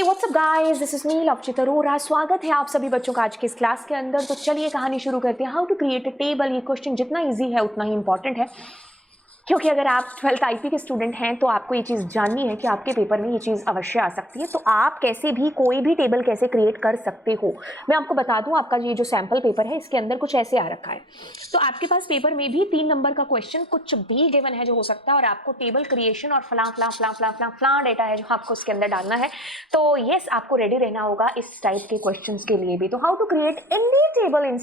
Hey what's up guys, this is me Lavchit Arora. स्वागत है आप सभी बच्चों का आज के इस क्लास के अंदर। तो चलिए कहानी शुरू करते हैं। How to create a table. ये क्वेश्चन जितना इजी है उतना ही इंपॉर्टेंट है, क्योंकि अगर आप 12th आईपी के स्टूडेंट हैं तो आपको ये चीज़ जाननी है कि आपके पेपर में ये चीज़ अवश्य आ सकती है। तो आप कैसे भी कोई भी टेबल कैसे क्रिएट कर सकते हो, मैं आपको बता दूं। आपका ये जो सैम्पल पेपर है इसके अंदर कुछ ऐसे आ रखा है। तो आपके पास पेपर में भी 3 नंबर का क्वेश्चन कुछ भी गिवन है जो हो सकता है, और आपको टेबल क्रिएशन और फला फला फला फला फला फला डेटा है जो आपको उसके अंदर डालना है। तो यस, आपको रेडी रहना होगा इस टाइप के क्वेश्चन के लिए भी। तो how to create any table in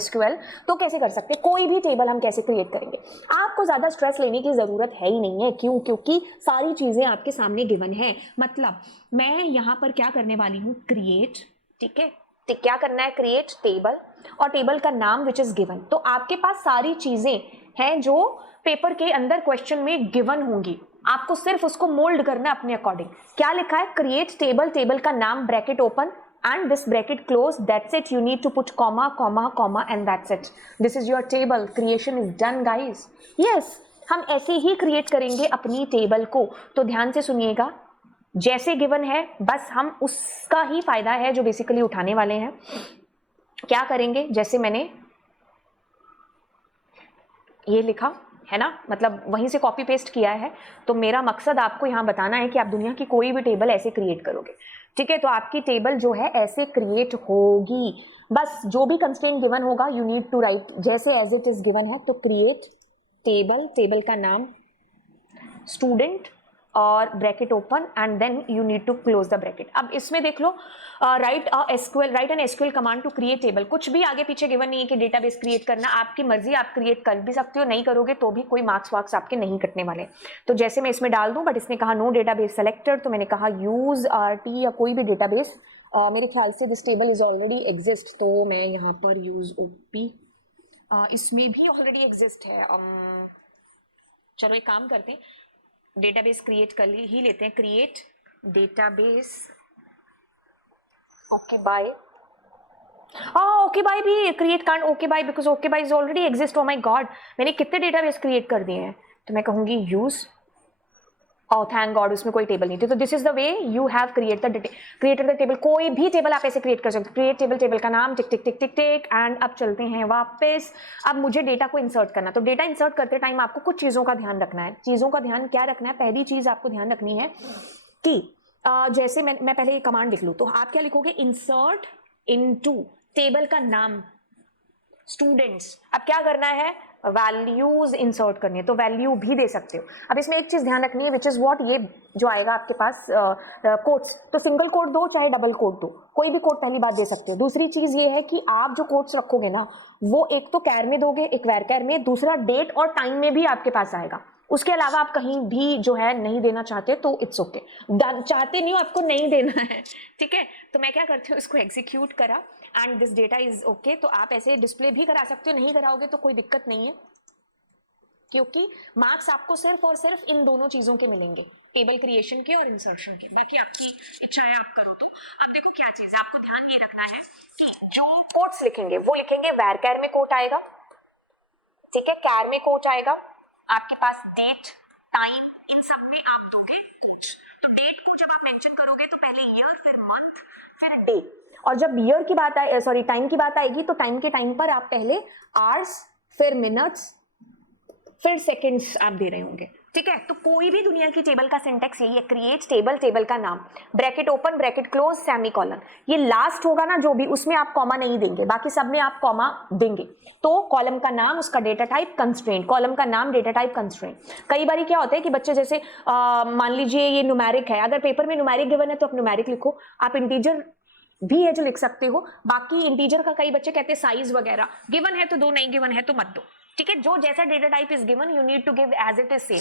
SQL, तो कैसे कर सकते हैं, कोई भी टेबल हम कैसे क्रिएट करेंगे। आपको ज्यादा स्ट्रेस लेने की जरूरत है ही नहीं है। क्यों? क्योंकि सारी चीजें आपके सामने गिवन है। मतलब मैं यहां पर क्या करने वाली हूं, क्रिएट। ठीक है, तो क्या करना है, क्रिएट टेबल, और टेबल का नाम विच इज गिवन। तो आपके पास सारी चीजें हैं जो पेपर के अंदर क्वेश्चन में गिवन होंगी, आपको सिर्फ उसको मोल्ड करना है अपने अकॉर्डिंग। क्या लिखा है, क्रिएट टेबल, टेबल का नाम bracket open and this bracket close, that's it. You need to put comma comma comma and that's it. This is your table. Creation is done guys. Yes, हम ऐसे ही create करेंगे अपनी table को। तो ध्यान से सुनिएगा, जैसे गिवन है बस हम उसका ही फायदा है जो बेसिकली उठाने वाले हैं। क्या करेंगे, जैसे मैंने ये लिखा है ना, मतलब वहीं से कॉपी पेस्ट किया है। तो मेरा मकसद आपको यहाँ बताना है कि आप दुनिया की कोई भी टेबल ऐसे क्रिएट करोगे। ठीक है, तो आपकी टेबल जो है ऐसे क्रिएट होगी। बस जो भी कंस्ट्रेंट गिवन होगा यू नीड टू राइट जैसे एज इट इज गिवन है। तो क्रिएट टेबल, टेबल का नाम स्टूडेंट और bracket open and then you need to close the bracket. अब इसमें देख लो, write an SQL command to create table. कुछ भी आगे पीछे गिवन नहीं है कि डेटाबेस क्रिएट करना, आपकी मर्जी, आप क्रिएट कर भी सकते हो, नहीं करोगे तो भी कोई मार्क्स वार्क्स आपके नहीं कटने वाले। तो जैसे मैं इसमें डाल दूं, बट इसने कहा नो डेटाबेस सेलेक्टेड, तो मैंने कहा यूज RT या कोई भी डेटाबेस। मेरे ख्याल से this table is already exist, तो मैं यहाँ पर यूज OP, इसमें भी ऑलरेडी एग्जिस्ट है। चलो एक काम करते हैं, डेटाबेस क्रिएट कर ही लेते हैं। Create database okay bye, okay bye भी create can't okay bye because okay bye is already exist. Oh my god, मैंने कितने डेटाबेस क्रिएट कर दिए हैं। तो मैं कहूंगी यूज, थैंक गॉड उसमें कोई टेबल नहीं थी। तो this is the way you have created the table. कोई भी टेबल आप ऐसे क्रिएट कर सकते हो। क्रिएट टेबल, टेबल का नाम, टिक टिक टिक टिक टिक। एंड अब चलते हैं वापस। अब मुझे डेटा को इंसर्ट करना। तो डेटा इंसर्ट करते टाइम आपको कुछ चीजों का ध्यान रखना है। चीजों का ध्यान क्या रखना है, पहली चीज आपको ध्यान रखनी है कि जैसे मैं पहले ये कमांड लिख लूं, तो आप क्या लिखोगे, इंसर्ट इनटू टेबल का नाम स्टूडेंट्स। अब क्या करना है, वैल्यूज इंसर्ट करनी है, तो वैल्यू भी दे सकते हो। अब इसमें एक चीज ध्यान रखनी है विच इज व्हाट, ये जो आएगा आपके पास कोट्स, तो सिंगल कोट दो चाहे डबल कोट दो, कोई भी कोट पहली बात दे सकते हो। दूसरी चीज ये है कि आप जो कोट्स रखोगे ना, वो एक तो कैर में दोगे, एक वैरकैर में, दूसरा डेट और टाइम में भी आपके पास आएगा। उसके अलावा आप कहीं भी जो है नहीं देना चाहते तो इट्स ओके। चाहते नहीं हो, आपको नहीं देना है, ठीक है। तो मैं क्या करती हूँ, इसको एग्जीक्यूट करा and this data is okay. तो आप ऐसे डिस्प्ले भी करा सकते हो, नहीं कराओगे तो कोई दिक्कत नहीं है, क्योंकि मार्क्स आपको सिर्फ और सिर्फ इन दोनों चीजों के मिलेंगे, टेबल क्रिएशन के और इंसर्शन के। बाकी आपकी इच्छा है आप करो। तो अब देखो क्या चीज है, आपको ध्यान ये रखना है कि जो कोट्स लिखेंगे वो लिखेंगे वैरकैर में कोट आएगा, ठीक है, कैर में कोट आएगा, आपके पास डेट, टाइम, इन सब में आप दोगे। तो डेट को जब आप मेंशन करोगे तो पहले ईयर, फिर मंथ, फिर डे। और जब ईयर की बात आए, सॉरी टाइम की बात आएगी, तो टाइम के टाइम पर आप पहले आवर्स, फिर मिनट्स, फिर सेकंड्स आप दे रहे होंगे, ठीक है। तो कोई भी दुनिया की टेबल का सिंटेक्स यही है, क्रिएट टेबल, टेबल का नाम, bracket open, bracket close, semicolon. ये लास्ट होगा ना जो भी, उसमें आप कॉमा नहीं देंगे, बाकी सब में आप कॉमा देंगे। तो कॉलम का नाम, उसका डेटा टाइप, कंस्ट्रेंट, कॉलम का नाम, डेटा टाइप, कंस्ट्रेंट। कई बार क्या होता है कि बच्चे जैसे मान लीजिए ये न्यूमेरिक है, अगर पेपर में न्यूमेरिक गिवन है तो आप न्यूमेरिक लिखो, आप इंटीजर भी है जो लिख सकते हो। बाकी इंटीजर का कई बच्चे कहते हैं साइज वगैरह, गिवन है तो दो, नहीं गिवन है तो मत दो, ठीक है। जो जैसा data type is given you need to give as it is same.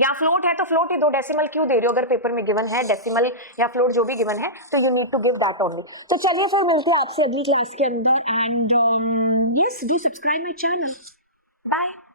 या फ्लोट है तो फ्लोट ही दो, डेसिमल क्यों दे रहे हो, अगर पेपर में गिवन है डेसिमल या फ्लोट जो भी गिवन है तो you need to give that only. तो चलिए फिर मिलते हैं आपसे अगली क्लास के अंदर and yes do subscribe my channel.